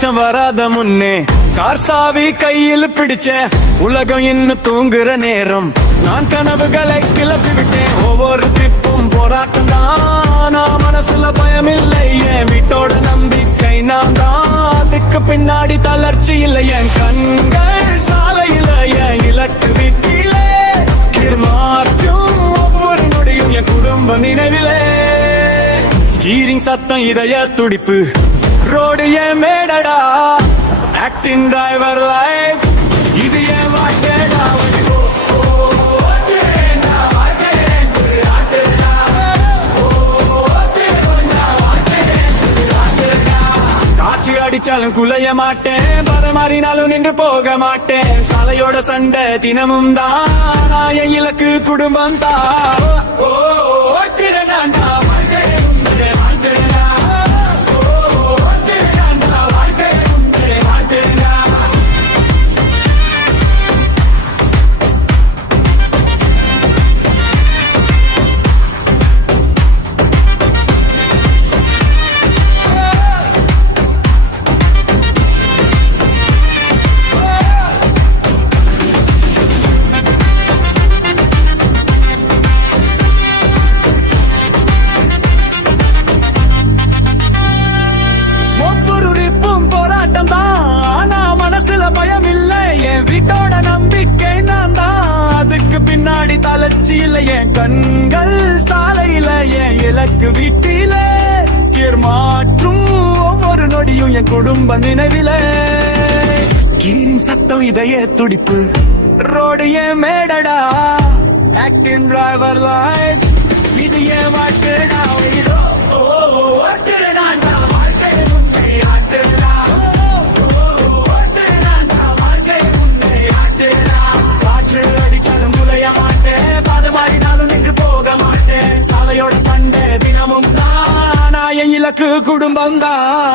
வெளிச்சம் வராத முன்னே கார் சாவி கையில் பிடிச்ச உலகம் இன்னும் தூங்குற நேரம் நான் கனவுகளை கிளப்பி விட்டேன். ஒவ்வொரு ட்ரிப்பும் போராட்டம் தான், மனசுல பயம் இல்லை, என் வீட்டோட நம்பிக்கை நான் தான். அதுக்கு பின்னாடி தளர்ச்சி இல்லை, என் கண்கள் சாலையில, என் இலக்கு வீட்டிலே மாற்றும் ஒவ்வொரு நொடியும் என் குடும்ப நினைவிலே. ஸ்டீரிங் சத்தம் இதய துடிப்பு, ரோடு ஏன் மேடடா, ஆக்டிங் டிரைவர் லைஃப் இது ஏன் வாழ்க்கைடா. காட்சி அடிச்சாலும் குலைய மாட்டேன், பதமாறினாலும் நின்று போக மாட்டேன். சாலையோட சண்டை தினமும் தான், என் இலக்கு குடும்பம் தான். வீட்டோட நம்பிக்கை நான் தான், அதுக்கு பின்னாடி தளர்ச்சி இல்லை, என் கண்கள் சாலையில, என் இலக்கு வீட்டில மாற்றும் ஒவ்வொரு நொடியும் என் குடும்ப நினைவில. ஸ்டீரிங் சத்தம் இதய துடிப்பு, ரோடு ஏன் மேடடா, ஆக்டிங் டிரைவர் லைஃப் இது ஏன் வாழ்க்கைடா. சாலையோட சண்டை தினமும் தான், என் இலக்கு குடும்பம் தான்.